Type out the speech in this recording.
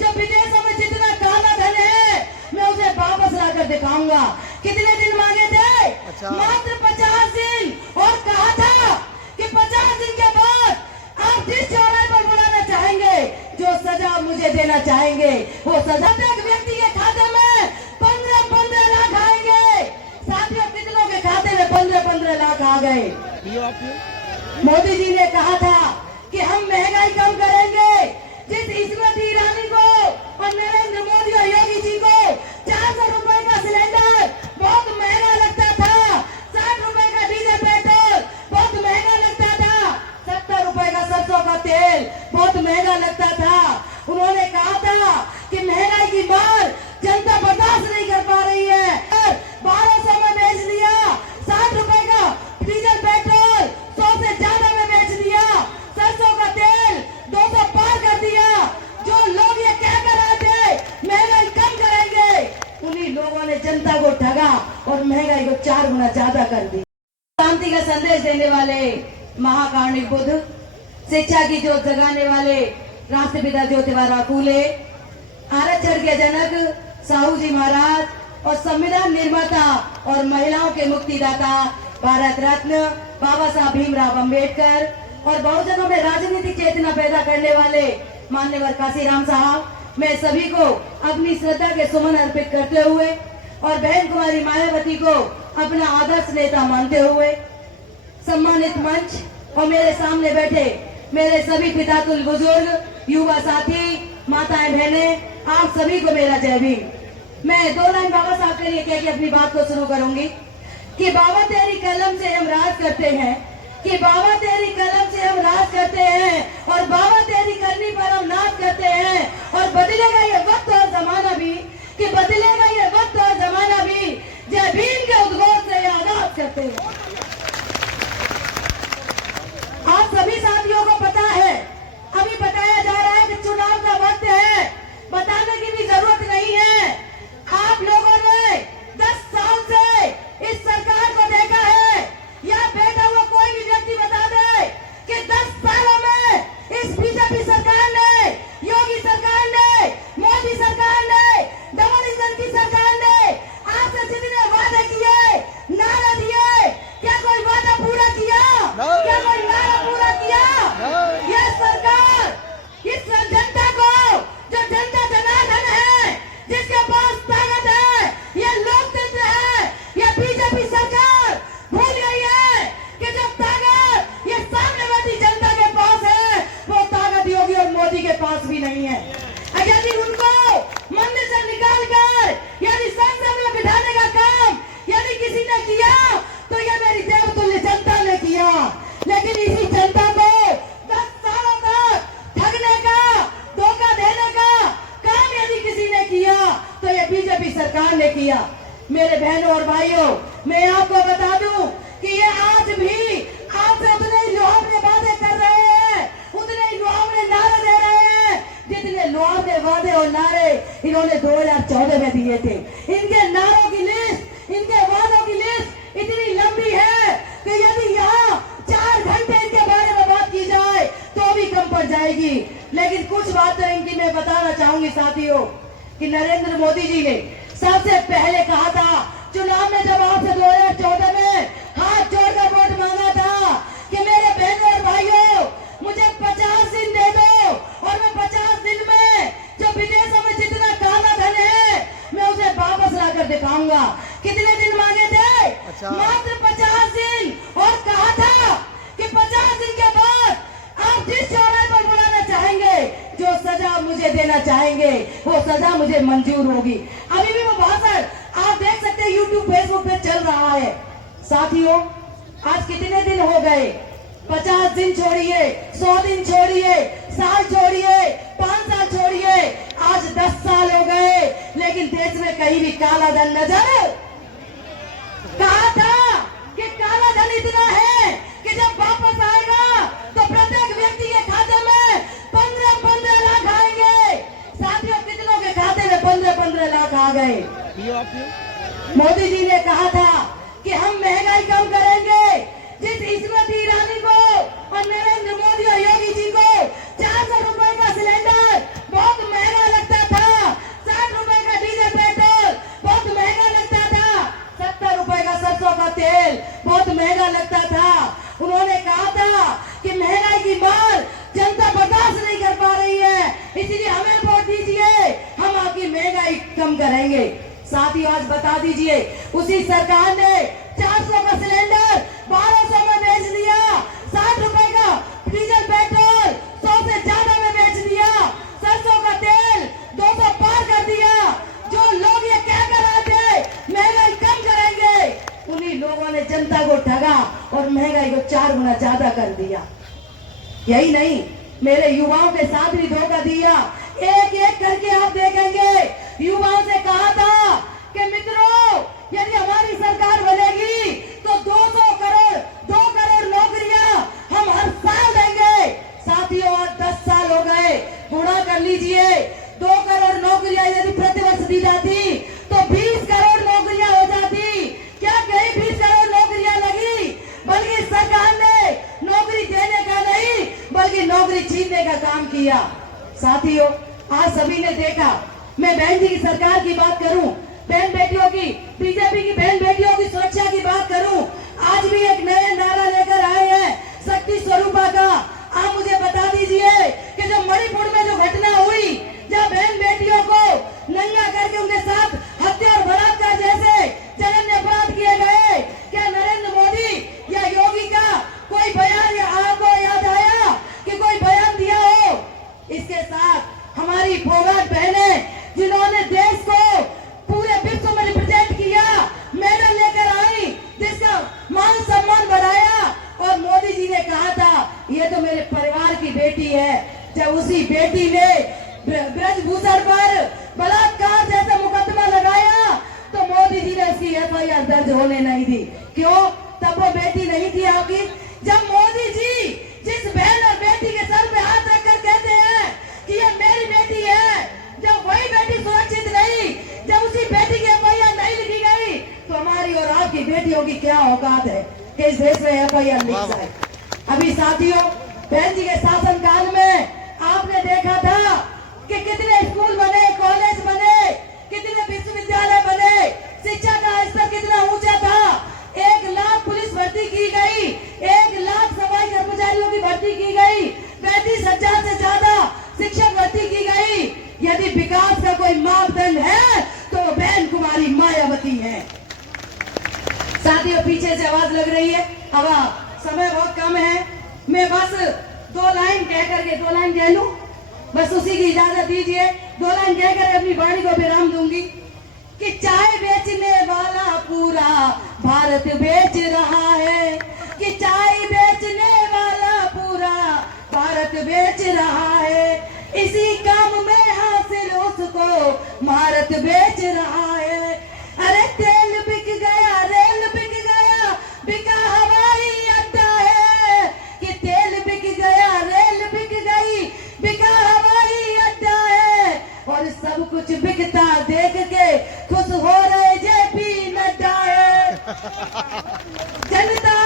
जो विदेशों में जितना काला धन है मैं उसे वापस लाकर दिखाऊंगा। कितने दिन मांगे थे? मात्र 50 दिन। और कहा था कि 50 दिन के बाद आप जिस चौराहे पर बुलाना चाहेंगे, जो सजा मुझे देना चाहेंगे, वो सजा एक व्यक्ति के खाते में 15-15 लाख आएंगे। साथियों, कितनों के खाते में 15-15 लाख आ गए। मोदी जी ने कहा था कि हम महंगाई कम करेंगे। जिस स्मृति ईरानी को और नरेंद्र मोदी और योगी जी को 400 रुपए का सिलेंडर बहुत महंगा लगता था, 60 रुपए का डीजल पेट्रोल बहुत महंगा लगता था, 70 रुपए का सरसों का तेल बहुत महंगा लगता था, उन्होंने कहा था कि महंगाई की मार जनता बर्दाश्त नहीं कर पा रही है, 1200 में बेच दिया। 60 रुपए का डीजल पेट्रोल 100 से ज्यादा में बेच दिया। सरसों का तेल 200 पार कर दिया। जो लोग ये कह कर रहे थे महंगाई कम करेंगे, उन्हीं लोगों ने जनता को ठगा और महंगाई को 4 गुना ज्यादा कर दी। शांति का संदेश देने वाले महाकारुणिक बुद्ध, शिक्षा की जोत जगाने वाले राष्ट्रपिता ज्योतिबा फूले, आरक्षण के जनक साहू जी महाराज और संविधान निर्माता और महिलाओं के मुक्तिदाता भारत रत्न बाबा साहब भीमराव अंबेडकर और बहुजनों में राजनीतिक चेतना पैदा करने वाले मान्यवर काशीराम साहब, मैं सभी को अपनी श्रद्धा के सुमन अर्पित करते हुए और बहन कुमारी मायावती को अपना आदर्श नेता मानते हुए, सम्मानित मंच और मेरे सामने बैठे मेरे सभी पितातुल बुजुर्ग, युवा साथी, माताएं बहनें, आप सभी को मेरा जय भीम। मैं 2 लाइन बाबा साहब के लिए कह के अपनी बात को शुरू करूंगी कि बाबा तेरी कलम से हम राज करते हैं, कि बाबा तेरी कलम से हम राज करते हैं और बाबा तेरी करनी पर हम नाच करते हैं। और बदलेगा ये वक्त और जमाना भी, कि बदलेगा ये वक्त और जमाना भी, जय भीम के उद्घोष से आगाज करते हैं। आप सभी साथियों को पता है, अभी बताया जा रहा है कि चुनाव का वक्त है, बताने की भी जरूरत नहीं है। आप लोगों ने 10 साल से इस सरकार को देखा है। यहाँ बैठा हुआ कोई भी व्यक्ति बता दे कि 10 सालों में इस बीजेपी सरकार ने, योगी सरकार ने, मोदी सरकार ने, डबल इंजन की सरकार ने आपसे जितने वादे किए, नारा दिए, क्या कोई वादा पूरा किया? क्या कोई नारा पूरा किया? ये सरकार इस जनता को, जो जनता जनार्दन है, जिसके पास ताकत है, ये लोकतंत्र है, ये बीजेपी सरकार भूल गई है कि जो ताकत ये साम्यवादी जनता के पास है, वो ताकत योगी और मोदी के पास भी नहीं है। यदि उनको मंदिर से निकाल कर यदि संसद में बिठाने का काम यदि किसी ने किया तो ये मेरी देवतुल्य जनता ने किया। लेकिन इसी जनता को 10 सालों तक ठगने का, धोखा देने का काम यदि किसी ने किया तो ये बीजेपी सरकार ने किया। मेरे बहनों और भाइयों, मैं आपको बता दूं कि ये आज भी आपसे उतने ही लुहावने वादे कर रहे हैं, उतने ही लुहावने नारे दे रहे हैं, जितने लुहावने वादे और नारे इन्होंने 2014 में दिए थे। इनके नारों की लिस्ट, इनके वादों की लिस्ट इतनी लंबी है कि यदि यहाँ 4 घंटे इनके बारे में बात की जाए तो भी कम पड़ जाएगी। लेकिन कुछ बातें इनकी मैं बताना चाहूंगी साथियों, कि नरेंद्र मोदी जी ने सबसे पहले कहा था चुनाव में, जब आपसे 2014 में हाथ जोड़कर वोट मांगा था कि मेरे बहनों और भाइयों मुझे 50 दिन दे दो और मैं 50 दिन में जो विदेशों में जितना काला धन है मैं उसे वापस लाकर दिखाऊंगा। कितने दिन मांगे थे? मात्र 50 दिन। और कहा था कि 50 दिन के बाद आप जिस चौराहे पर बुलाना चाहेंगे, जो सजा मुझे देना चाहेंगे, वो सजा मुझे मंजूर होगी। अभी भी वो भाषण आप देख सकते हैं, यूट्यूब फेसबुक पे चल रहा है। साथियों, आज कितने दिन हो गए? 50 दिन छोड़िए, 100 दिन छोड़िए, साल छोड़िए, 5 साल छोड़िए, आज 10 साल हो गए, लेकिन देश में कहीं भी काला धन नजर। कहा था कि काला धन इतना है कि जब वापस आएगा तो प्रत्येक व्यक्ति के खाते में 15-15 लाख आएंगे। साथियों, कितनों के खाते में 15-15 लाख आ गए? मोदी जी ने कहा था कि हम महंगाई कम करेंगे। जिस स्मृति ईरानी को और नरेंद्र मोदी और योगी जी को 400 रुपए का सिलेंडर बहुत महंगा लगता हमें वोट दीजिए, हम आपकी महंगाई कम करेंगे। साथियों आज बता दीजिए, उसी सरकार ने 400 का सिलेंडर 1200 में बेच दिया, 60 रुपए का डीजल पेट्रोल 100 से ज्यादा में बेच दिया, सरसों का तेल 200 पार कर दिया। जो लोग ये कह कर रहे थे महंगाई कम करेंगे, उन्हीं लोगों ने जनता को ठगा और महंगाई को 4 गुना ज्यादा कर दिया। यही नहीं, मेरे युवाओं के साथ भी धोखा दिया। एक एक करके आप देखेंगे, युवाओं से कहा था कि मित्रों यदि हमारी सरकार बनेगी तो 2 करोड़ नौकरियां हम हर साल देंगे। साथियों आज 10 साल हो गए, गुणा कर लीजिए, 2 करोड़ नौकरियां यदि प्रतिवर्ष दी जाती तो 20 करोड़ नौकरियां हो जाती। क्या कहीं 20 करोड़ नौकरियां लगी? बल्कि सरकार ने नौकरी देने का नहीं बल्कि नौकरी छीनने का काम किया। साथियों आज सभी ने देखा, मैं बहन जी की सरकार की बात करूं, बहन बेटियों की, बीजेपी की बहन बेटियों की सुरक्षा की बात करूं, आज भी एक नया नारा लेकर आए हैं शक्ति स्वरूपा का। आप मुझे बता दीजिए कि जो मणिपुर में जो घटना हुई, जब बहन बेटियों को नंगा करके उनके साथ हत्या और बलात्कार जैसे जघन्य अपराध किए गए, क्या नरेंद्र मोदी या योगी का कोई बयान आपको याद आया कि कोई बयान दिया हो? इसके साथ हमारी फोगाट बहनें जिन्होंने देश को पूरे विश्व में रिप्रेजेंट किया, मेडल लेकर आई, जिसका मान सम्मान बढ़ाया, और मोदी जी ने कहा था ये तो मेरे परिवार की बेटी है। जब उसी बेटी ने ब्रजभूषण पर बलात्कार जैसा मुकदमा लगाया तो मोदी जी ने उसकी FIR दर्ज होने नहीं दी। क्यों? तब वो बेटी नहीं थी आपकी। जब मोदी जी जिस बहन और बेटी के सर पे हाथ रखकर कहते हैं कि ये मेरी बेटी है, जब वही बेटी सुरक्षित नहीं, जब उसी बेटी की FIR नहीं लिखी गई, तो हमारी और आपकी बेटियों की क्या औकात है कि इस देश में FIR लिख जाए। अभी साथियों बहन जी के शासन काल में आपने देखा था कि कितने स्कूल बने, कॉलेज बने, कितने विश्वविद्यालय बने, शिक्षा का स्तर कितना ऊंचा था। 1 लाख पुलिस भर्ती की गई, 1 लाख सफाई कर्मचारियों की भर्ती की गई, 35,000 से ज्यादा शिक्षक भर्ती की गई। यदि विकास का कोई मापदंड है तो बहन कुमारी मायावती है। साथियों पीछे से आवाज लग रही है, अब समय बहुत कम है, मैं बस 2 लाइन कह लूं, बस उसी की इजाजत दीजिए। 2 लाइन कहकर अपनी वाणी को विराम दूंगी कि चाय बेचने वाला पूरा भारत बेच रहा है, कि चाय बेचने वाला पूरा भारत बेच रहा है, इसी काम में हासिल उसको भारत बेच रहा है। अरे तेल बिक गया, रेल बिक गया, बिका हवाई अड्डा है, कि तेल बिक गया, रेल बिक गई, बिका हवाई अड्डा है, और सब कुछ बिकता देख के खुश हो रहे JP नड्डा है। जनता